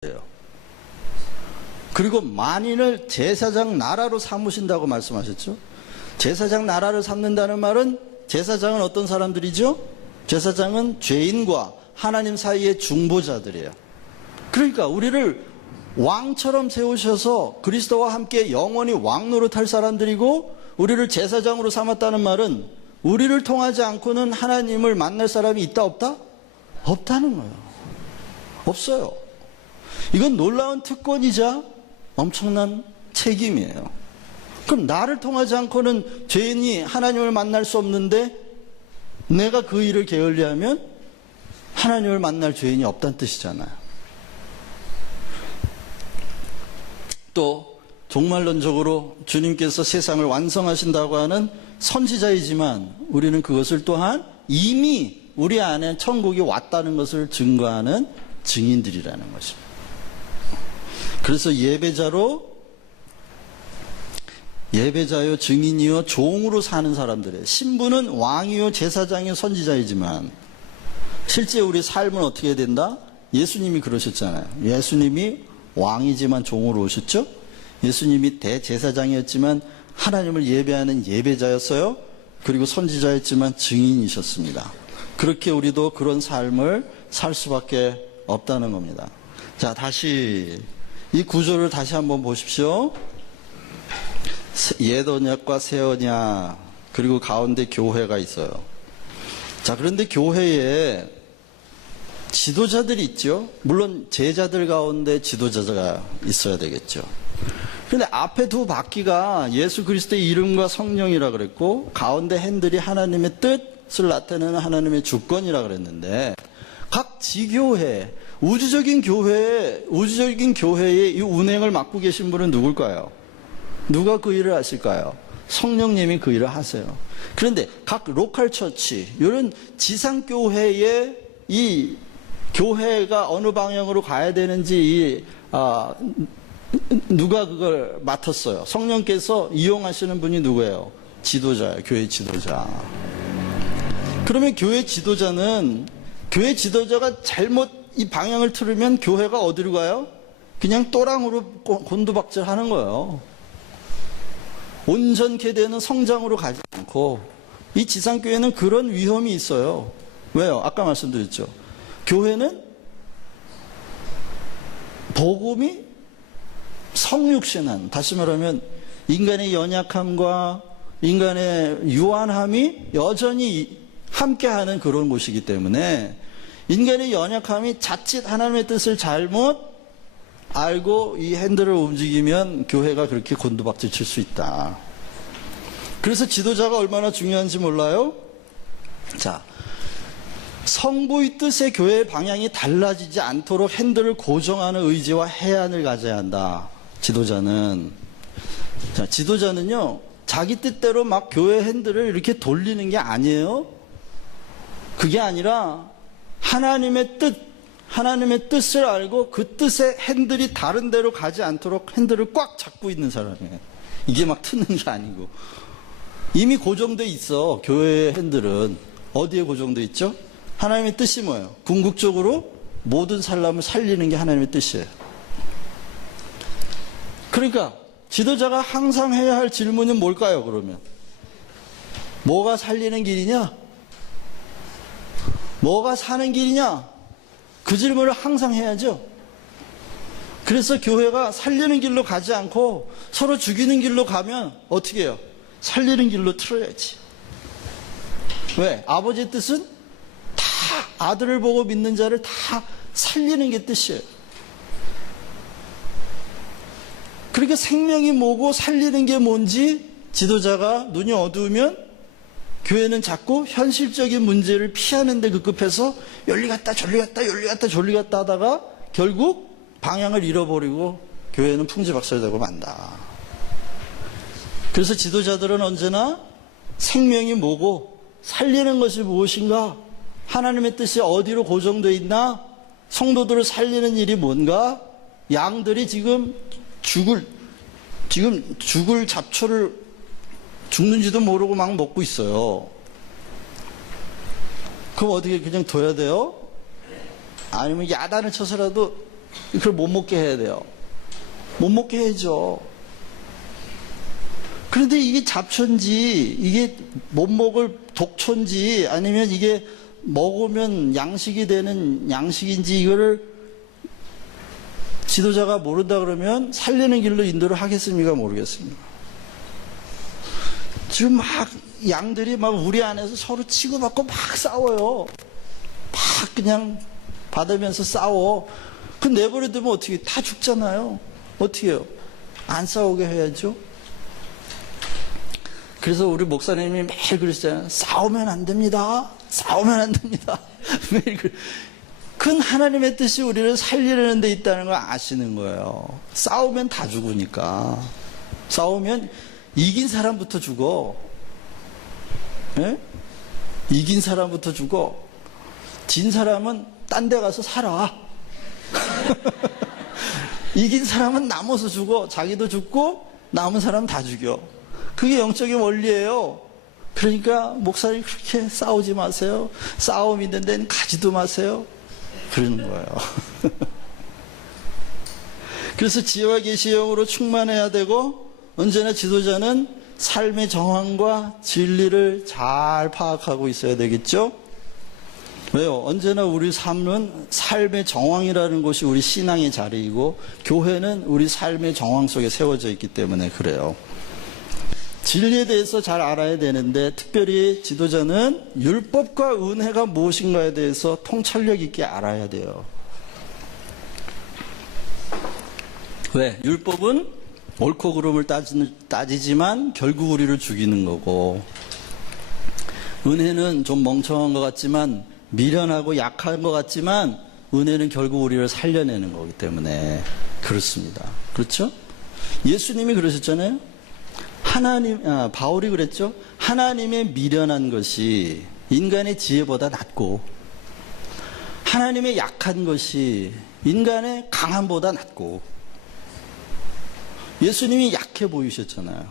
거예요. 그리고 만인을 제사장 나라로 삼으신다고 말씀하셨죠. 제사장 나라를 삼는다는 말은 제사장은 어떤 사람들이죠? 제사장은 죄인과 하나님 사이의 중보자들이에요. 그러니까 우리를 왕처럼 세우셔서 그리스도와 함께 영원히 왕 노릇할 사람들이고, 우리를 제사장으로 삼았다는 말은 우리를 통하지 않고는 하나님을 만날 사람이 있다 없다? 없다는 거예요. 없어요. 이건 놀라운 특권이자 엄청난 책임이에요. 그럼 나를 통하지 않고는 죄인이 하나님을 만날 수 없는데, 내가 그 일을 게을리하면 하나님을 만날 죄인이 없다는 뜻이잖아요. 또 종말론적으로 주님께서 세상을 완성하신다고 하는 선지자이지만, 우리는 그것을 또한 이미 우리 안에 천국이 왔다는 것을 증거하는 증인들이라는 것입니다. 그래서 예배자요 증인이요 종으로 사는 사람들이에요. 신부는 왕이요 제사장이요 선지자이지만, 실제 우리 삶은 어떻게 된다? 예수님이 그러셨잖아요. 예수님이 왕이지만 종으로 오셨죠. 예수님이 대제사장이었지만 하나님을 예배하는 예배자였어요. 그리고 선지자였지만 증인이셨습니다. 그렇게 우리도 그런 삶을 살 수밖에 없다는 겁니다. 자, 다시 이 구조를 다시 한번 보십시오. 옛 언약과 새 언약, 그리고 가운데 교회가 있어요. 자, 그런데 교회에 지도자들이 있죠. 물론 제자들 가운데 지도자가 있어야 되겠죠. 그런데 앞에 두 바퀴가 예수 그리스도의 이름과 성령이라 그랬고, 가운데 핸들이 하나님의 뜻을 나타내는 하나님의 주권이라 그랬는데, 각 지교회, 우주적인 교회의 이 운행을 맡고 계신 분은 누굴까요? 누가 그 일을 하실까요? 성령님이 그 일을 하세요. 그런데 각 로컬 처치, 이런 지상교회의 이 교회가 어느 방향으로 가야 되는지 누가 그걸 맡았어요? 성령께서 이용하시는 분이 누구예요? 지도자예요. 교회 지도자. 그러면 교회 지도자가 잘못 이 방향을 틀으면 교회가 어디로 가요? 그냥 또랑으로 곤두박질 하는 거예요. 온전케 되는 성장으로 가지 않고, 이 지상교회는 그런 위험이 있어요. 왜요? 아까 말씀드렸죠. 교회는 복음이 성육신한, 다시 말하면 인간의 연약함과 인간의 유한함이 여전히 함께하는 그런 곳이기 때문에, 인간의 연약함이 자칫 하나님의 뜻을 잘못 알고 이 핸들을 움직이면 교회가 그렇게 곤두박질 칠 수 있다. 그래서 지도자가 얼마나 중요한지 몰라요? 자, 성부의 뜻의 교회의 방향이 달라지지 않도록 핸들을 고정하는 의지와 해안을 가져야 한다. 지도자는. 자, 지도자는요, 자기 뜻대로 막 교회 핸들을 이렇게 돌리는 게 아니에요. 그게 아니라 하나님의 뜻을 알고 그 뜻의 핸들이 다른 데로 가지 않도록 핸들을 꽉 잡고 있는 사람이에요. 이게 막 트는 게 아니고. 이미 고정돼 있어. 교회의 핸들은 어디에 고정돼 있죠? 하나님의 뜻이 뭐예요? 궁극적으로 모든 사람을 살리는 게 하나님의 뜻이에요. 그러니까 지도자가 항상 해야 할 질문은 뭘까요? 그러면 뭐가 살리는 길이냐? 뭐가 사는 길이냐? 그 질문을 항상 해야죠. 그래서 교회가 살리는 길로 가지 않고 서로 죽이는 길로 가면 어떻게 해요? 살리는 길로 틀어야지. 왜? 아버지의 뜻은 다 아들을 보고 믿는 자를 다 살리는 게 뜻이에요. 그러니까 생명이 뭐고 살리는 게 뭔지 지도자가 눈이 어두우면 교회는 자꾸 현실적인 문제를 피하는 데 급급해서 열리 갔다 저리 갔다 열리 갔다 저리 갔다 하다가 결국 방향을 잃어버리고 교회는 풍지박살되고 만다. 그래서 지도자들은 언제나 생명이 뭐고 살리는 것이 무엇인가, 하나님의 뜻이 어디로 고정되어 있나, 성도들을 살리는 일이 뭔가, 양들이 지금 죽을 잡초를 죽는지도 모르고 막 먹고 있어요. 그럼 어떻게 그냥 둬야 돼요? 아니면 야단을 쳐서라도 그걸 못 먹게 해야 돼요. 못 먹게 해야죠. 그런데 이게 잡초인지, 이게 못 먹을 독초인지, 아니면 이게 먹으면 양식이 되는 양식인지, 이거를 지도자가 모른다 그러면 살리는 길로 인도를 하겠습니까? 모르겠습니다. 지금 막 양들이 막 우리 안에서 서로 치고받고 막 싸워요. 막 그냥 받으면서 싸워. 그 내버려두면 어떻게, 다 죽잖아요. 어떻게 해요? 안 싸우게 해야죠. 그래서 우리 목사님이 매일 그러시잖아요. 싸우면 안 됩니다. 싸우면 안 됩니다. 매일 큰 하나님의 뜻이 우리를 살리려는 데 있다는 걸 아시는 거예요. 싸우면 다 죽으니까. 싸우면 이긴 사람부터 죽어. 예? 이긴 사람부터 죽어. 진 사람은 딴 데 가서 살아. 이긴 사람은 남아서 죽어. 자기도 죽고 남은 사람 다 죽여. 그게 영적인 원리예요. 그러니까 목사님 그렇게 싸우지 마세요. 싸움 있는 데는 가지도 마세요. 그러는 거예요. 그래서 지혜와 계시의 영으로 충만해야 되고, 언제나 지도자는 삶의 정황과 진리를 잘 파악하고 있어야 되겠죠? 왜요? 언제나 우리 삶은 삶의 정황이라는 것이 우리 신앙의 자리이고, 교회는 우리 삶의 정황 속에 세워져 있기 때문에 그래요. 진리에 대해서 잘 알아야 되는데, 특별히 지도자는 율법과 은혜가 무엇인가에 대해서 통찰력 있게 알아야 돼요. 왜? 율법은 옳고 그름을 따지지만 결국 우리를 죽이는 거고, 은혜는 좀 멍청한 것 같지만, 미련하고 약한 것 같지만, 은혜는 결국 우리를 살려내는 거기 때문에 그렇습니다. 그렇죠? 예수님이 그러셨잖아요. 바울이 그랬죠. 하나님의 미련한 것이 인간의 지혜보다 낫고, 하나님의 약한 것이 인간의 강함보다 낫고. 예수님이 약해 보이셨잖아요.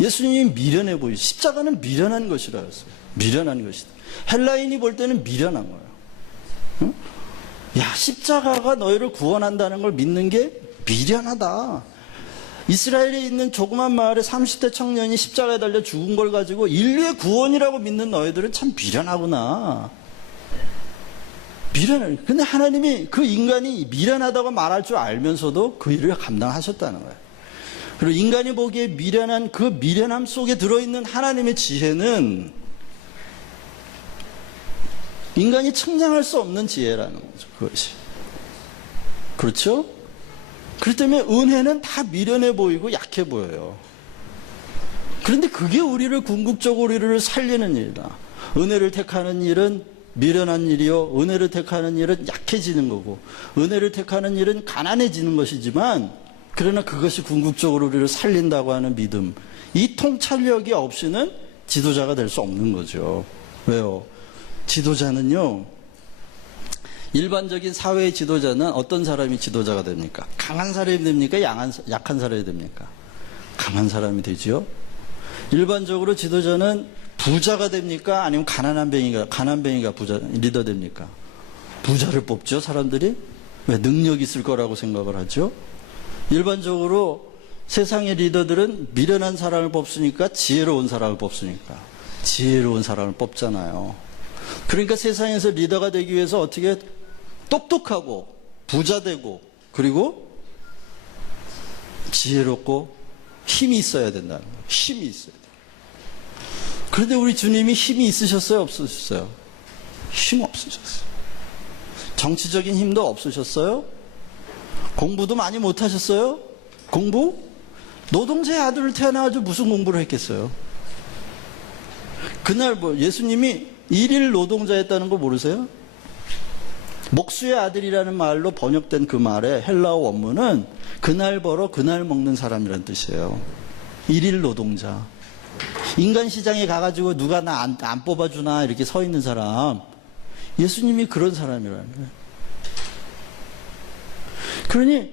예수님이 미련해 보이셨어요. 십자가는 미련한 것이라 했어요. 미련한 것이다. 헬라인이 볼 때는 미련한 거예요. 응? 야, 십자가가 너희를 구원한다는 걸 믿는 게 미련하다. 이스라엘에 있는 조그만 마을에 30대 청년이 십자가에 달려 죽은 걸 가지고 인류의 구원이라고 믿는 너희들은 참 미련하구나. 미련해. 근데 하나님이 그 인간이 미련하다고 말할 줄 알면서도 그 일을 감당하셨다는 거예요. 그리고 인간이 보기에 미련한 그 미련함 속에 들어있는 하나님의 지혜는 인간이 측량할 수 없는 지혜라는 거죠. 그것이. 그렇죠? 그렇기 때문에 은혜는 다 미련해 보이고 약해 보여요. 그런데 그게 우리를 궁극적으로 우리를 살리는 일이다. 은혜를 택하는 일은 미련한 일이요, 은혜를 택하는 일은 약해지는 거고, 은혜를 택하는 일은 가난해지는 것이지만, 그러나 그것이 궁극적으로 우리를 살린다고 하는 믿음, 이 통찰력이 없이는 지도자가 될 수 없는 거죠. 왜요? 지도자는요, 일반적인 사회의 지도자는 어떤 사람이 지도자가 됩니까? 강한 사람이 됩니까? 약한 사람이 됩니까? 강한 사람이 되죠. 일반적으로 지도자는 부자가 됩니까? 아니면 가난한 뱅이가 부자, 리더 됩니까? 부자를 뽑죠, 사람들이. 왜? 능력이 있을 거라고 생각을 하죠. 일반적으로 세상의 리더들은 미련한 사람을 뽑으니까 지혜로운 사람을 뽑으니까 지혜로운 사람을 뽑잖아요. 그러니까 세상에서 리더가 되기 위해서 어떻게 똑똑하고 부자 되고 그리고 지혜롭고 힘이 있어야 된다는 거예요. 힘이 있어야 돼요. 그런데 우리 주님이 힘이 있으셨어요? 없으셨어요? 힘 없으셨어요. 정치적인 힘도 없으셨어요? 공부도 많이 못하셨어요? 공부? 노동자의 아들을 태어나가지고 무슨 공부를 했겠어요? 그날 예수님이 일일 노동자였다는 거 모르세요? 목수의 아들이라는 말로 번역된 그 말의 헬라어 원문은 그날 벌어 그날 먹는 사람이라는 뜻이에요. 일일 노동자. 인간 시장에 가가지고 누가 나 안 뽑아주나 이렇게 서 있는 사람, 예수님이 그런 사람이라는 거예요. 그러니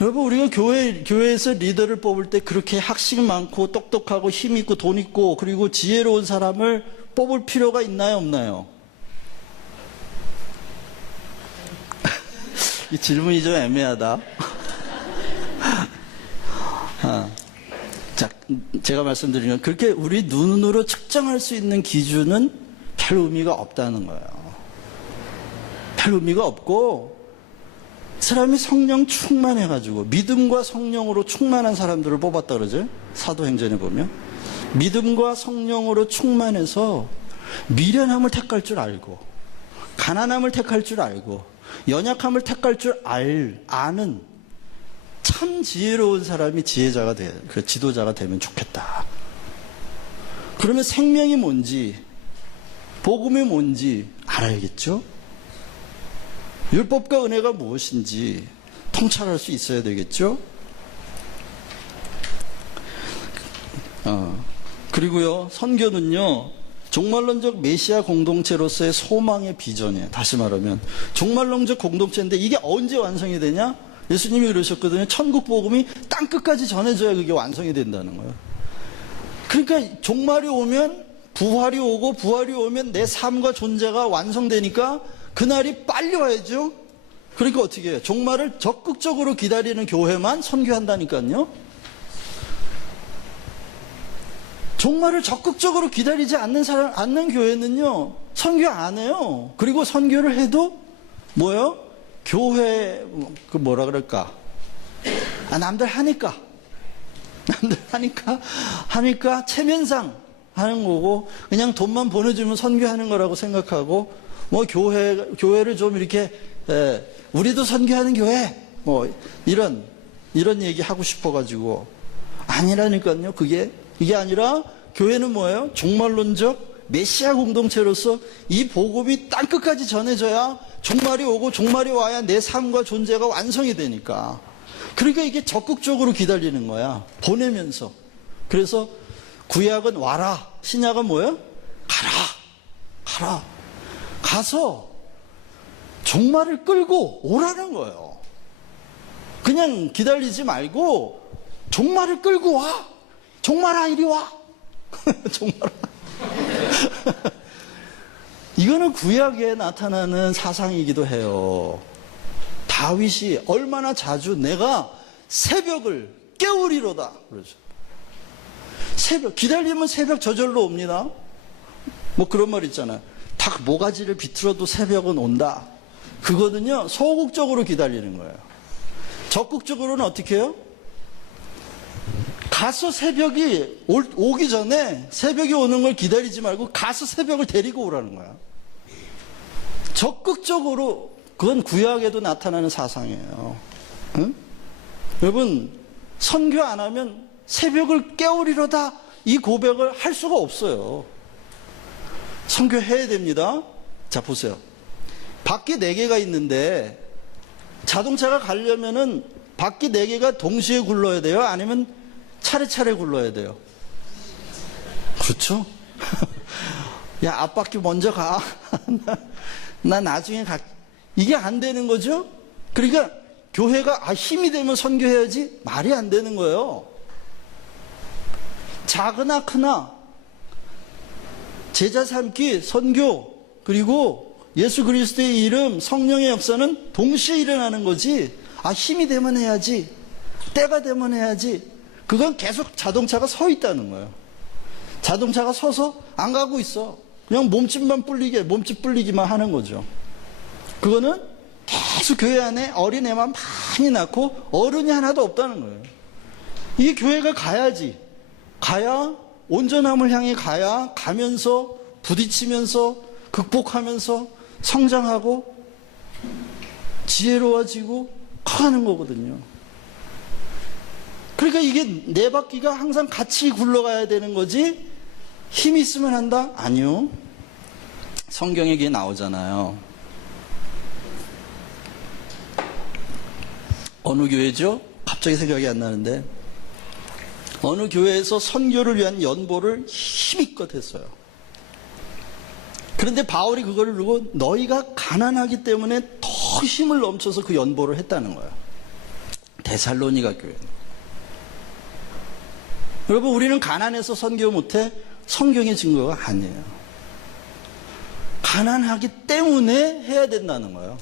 여러분, 우리가 교회에서 리더를 뽑을 때 그렇게 학식 많고 똑똑하고 힘 있고 돈 있고 그리고 지혜로운 사람을 뽑을 필요가 있나요, 없나요? 이 질문이 좀 애매하다. 자, 제가 말씀드린 건 그렇게 우리 눈으로 측정할 수 있는 기준은 별 의미가 없다는 거예요. 별 의미가 없고, 사람이 성령 충만해가지고 믿음과 성령으로 충만한 사람들을 뽑았다 그러죠. 사도행전에 보면 믿음과 성령으로 충만해서 미련함을 택할 줄 알고, 가난함을 택할 줄 알고, 연약함을 택할 줄 아는 참 지혜로운 사람이 지혜자가 그 지도자가 되면 좋겠다. 그러면 생명이 뭔지, 복음이 뭔지 알아야겠죠? 율법과 은혜가 무엇인지 통찰할 수 있어야 되겠죠? 그리고요, 선교는요, 종말론적 메시아 공동체로서의 소망의 비전이에요. 다시 말하면 종말론적 공동체인데 이게 언제 완성이 되냐? 예수님이 그러셨거든요. 천국 복음이 땅 끝까지 전해져야 그게 완성이 된다는 거예요. 그러니까 종말이 오면 부활이 오고, 부활이 오면 내 삶과 존재가 완성되니까 그날이 빨리 와야죠. 그러니까 어떻게 해요? 종말을 적극적으로 기다리는 교회만 선교한다니까요. 종말을 적극적으로 기다리지 않는 교회는요, 선교 안 해요. 그리고 선교를 해도 뭐예요? 교회 그 뭐라 그럴까? 남들 하니까 체면상 하는 거고, 그냥 돈만 보내주면 선교하는 거라고 생각하고, 뭐 교회를 좀 이렇게 우리도 선교하는 교회 뭐 이런 얘기 하고 싶어가지고 아니라니까요. 이게 아니라 교회는 뭐예요? 종말론적 메시아 공동체로서 이 복음이 땅 끝까지 전해져야 종말이 오고, 종말이 와야 내 삶과 존재가 완성이 되니까. 그러니까 이게 적극적으로 기다리는 거야. 보내면서. 그래서 구약은 와라, 신약은 뭐예요? 가라. 가서 종말을 끌고 오라는 거예요. 그냥 기다리지 말고 종말을 끌고 와. 종말아, 이리 와. 종말아. 이거는 구약에 나타나는 사상이기도 해요. 다윗이 얼마나 자주 내가 새벽을 깨우리로다 그러죠. 새벽, 기다리면 새벽 저절로 옵니다. 뭐 그런 말 있잖아요. 닭 모가지를 비틀어도 새벽은 온다. 그거는요, 소극적으로 기다리는 거예요. 적극적으로는 어떻게 해요? 가서 새벽이 오기 전에, 새벽이 오는 걸 기다리지 말고 가서 새벽을 데리고 오라는 거야. 적극적으로. 그건 구약에도 나타나는 사상이에요. 응? 여러분, 선교 안 하면 새벽을 깨우리로다 이 고백을 할 수가 없어요. 선교해야 됩니다. 자, 보세요. 바퀴 4개가 있는데 자동차가 가려면은 바퀴 4개가 동시에 굴러야 돼요? 아니면 차례차례 굴러야 돼요? 그렇죠? 야, 앞바퀴 먼저 가. 나 나중에 가. 이게 안 되는 거죠? 그러니까 교회가 힘이 되면 선교해야지 말이 안 되는 거예요. 작으나 크나 제자 삼기, 선교, 그리고 예수 그리스도의 이름, 성령의 역사는 동시에 일어나는 거지. 힘이 되면 해야지, 때가 되면 해야지. 그건 계속 자동차가 서 있다는 거예요. 자동차가 서서 안 가고 있어. 그냥 몸집만 몸집 불리기만 하는 거죠. 그거는 계속 교회 안에 어린애만 많이 낳고 어른이 하나도 없다는 거예요. 이게 교회가 가야 온전함을 향해 가면서 부딪히면서 극복하면서 성장하고 지혜로워지고 커가는 거거든요. 그러니까 이게 4바퀴가 항상 같이 굴러가야 되는 거지, 힘이 있으면 한다? 아니요. 성경에 그게 나오잖아요. 어느 교회죠? 갑자기 생각이 안 나는데, 어느 교회에서 선교를 위한 연보를 힘껏 했어요. 그런데 바울이 그거를 두고 너희가 가난하기 때문에 더 힘을 넘쳐서 그 연보를 했다는 거예요. 데살로니가 교회. 여러분, 우리는 가난해서 선교 못해? 성경의 증거가 아니에요. 가난하기 때문에 해야 된다는 거예요.